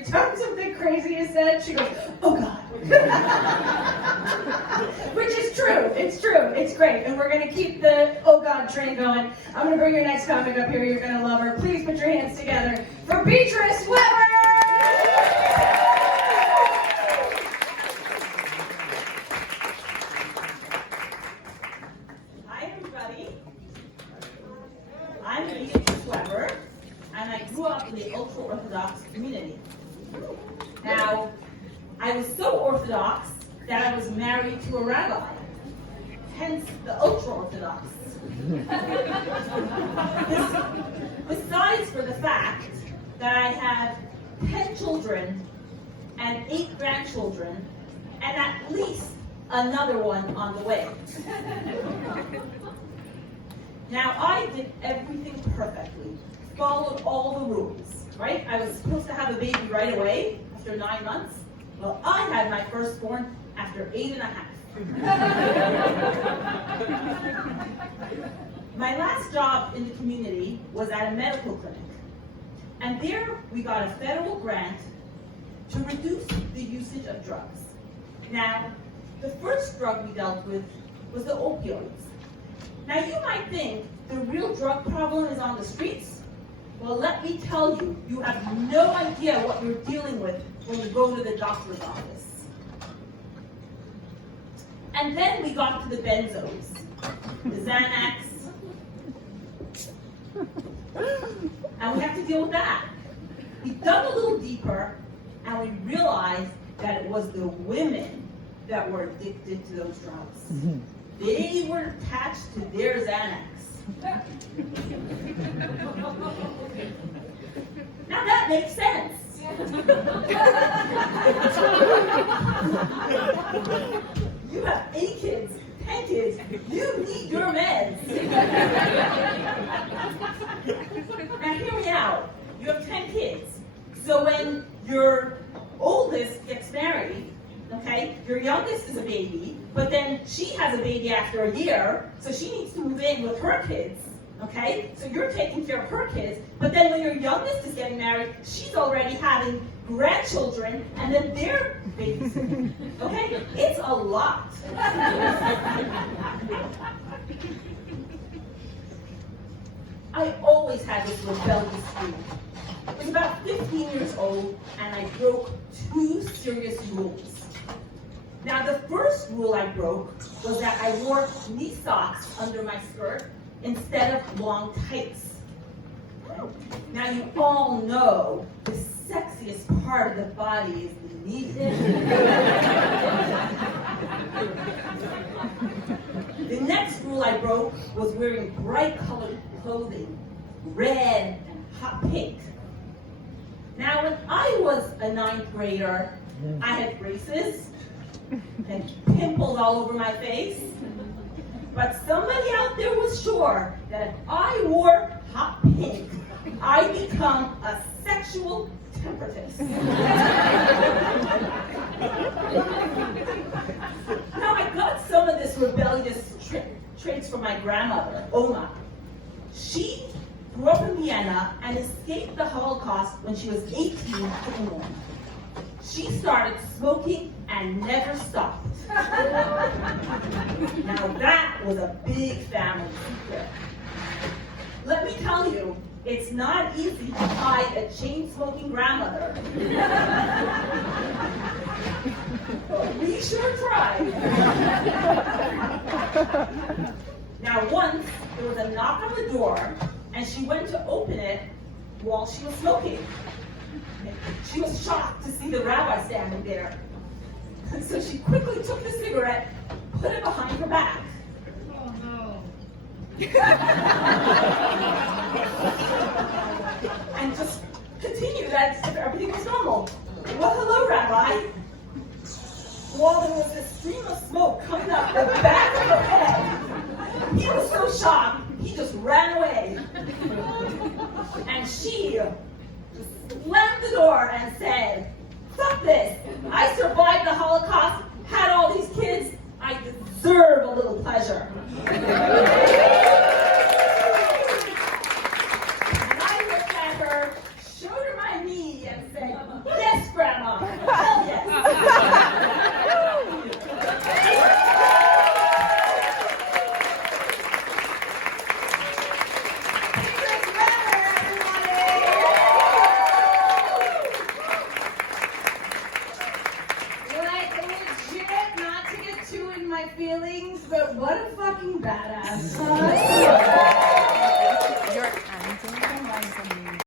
every time something crazy is said, she goes, oh God. Which is true. It's true. It's great. And we're going to keep the oh God train going. I'm going to bring your next comic up here. You're going to love her. Please put your hands together for Beatrice Weber! Hi, everybody. I'm Beatrice Weber, and I grew up in the ultra-Orthodox community. Now, I was so Orthodox that I was married to a rabbi, hence the ultra-Orthodox. Besides for the fact that I have 10 children and 8 grandchildren, and at least another one on the way. Now, I did everything perfectly, followed all the rules, right? I was supposed to have a baby right away after 9 months. Well, I had my firstborn after 8 and a half. My last job in the community was at a medical clinic. And there we got a federal grant to reduce the usage of drugs. Now, the first drug we dealt with was the opioids. Now you might think the real drug problem is on the streets. Well, let me tell you, you have no idea what you're dealing with when you go to the doctor's office. And then we got to the benzos, the Xanax, and we have to deal with that. We dug a little deeper, and we realized that it was the women that were addicted to those drugs. They were attached to their Xanax. Now that makes sense. You have 8 kids, 10 kids, you need your meds. Now hear me out. You have 10 kids. So when your oldest gets married, okay, your youngest is a baby, but then she has a baby after a year, so she needs to move in with her kids, okay? So you're taking care of her kids, but then when your youngest is getting married, she's already having grandchildren, and then their babies, okay? It's a lot. I always had this rebellious streak. I was about 15 years old, and I broke 2 serious rules. Now, the first rule I broke was that I wore knee socks under my skirt instead of long tights. Now, you all know the sexiest part of the body is the knee. The next rule I broke was wearing bright colored clothing, red and hot pink. Now, when I was a 9th grader, I had braces and pimples all over my face. But somebody out there was sure that if I wore hot pink, I'd become a sexual temptress. Now, I got some of this rebellious traits from my grandmother, Oma. She grew up in Vienna and escaped the Holocaust when she was 18 to England. She started smoking and never stopped. Now that was a big family secret. Let me tell you, it's not easy to hide a chain-smoking grandmother. But we sure tried. Now once, there was a knock on the door, and she went to open it while she was smoking. She was shocked to see the rabbi standing there. So she quickly took the cigarette, put it behind her back. Oh no. And just continued as if everything was normal. Well, hello, Rabbi. Well, there was this stream of smoke coming up the back of her head. He was so shocked, he just ran away. And she slammed the door and said, "Fuck this! I survived the Holocaust, had all these kids, I deserve a little pleasure." And I looked at her, showed her my knee, and said, "Yes, feelings, but what a fucking badass. Huh?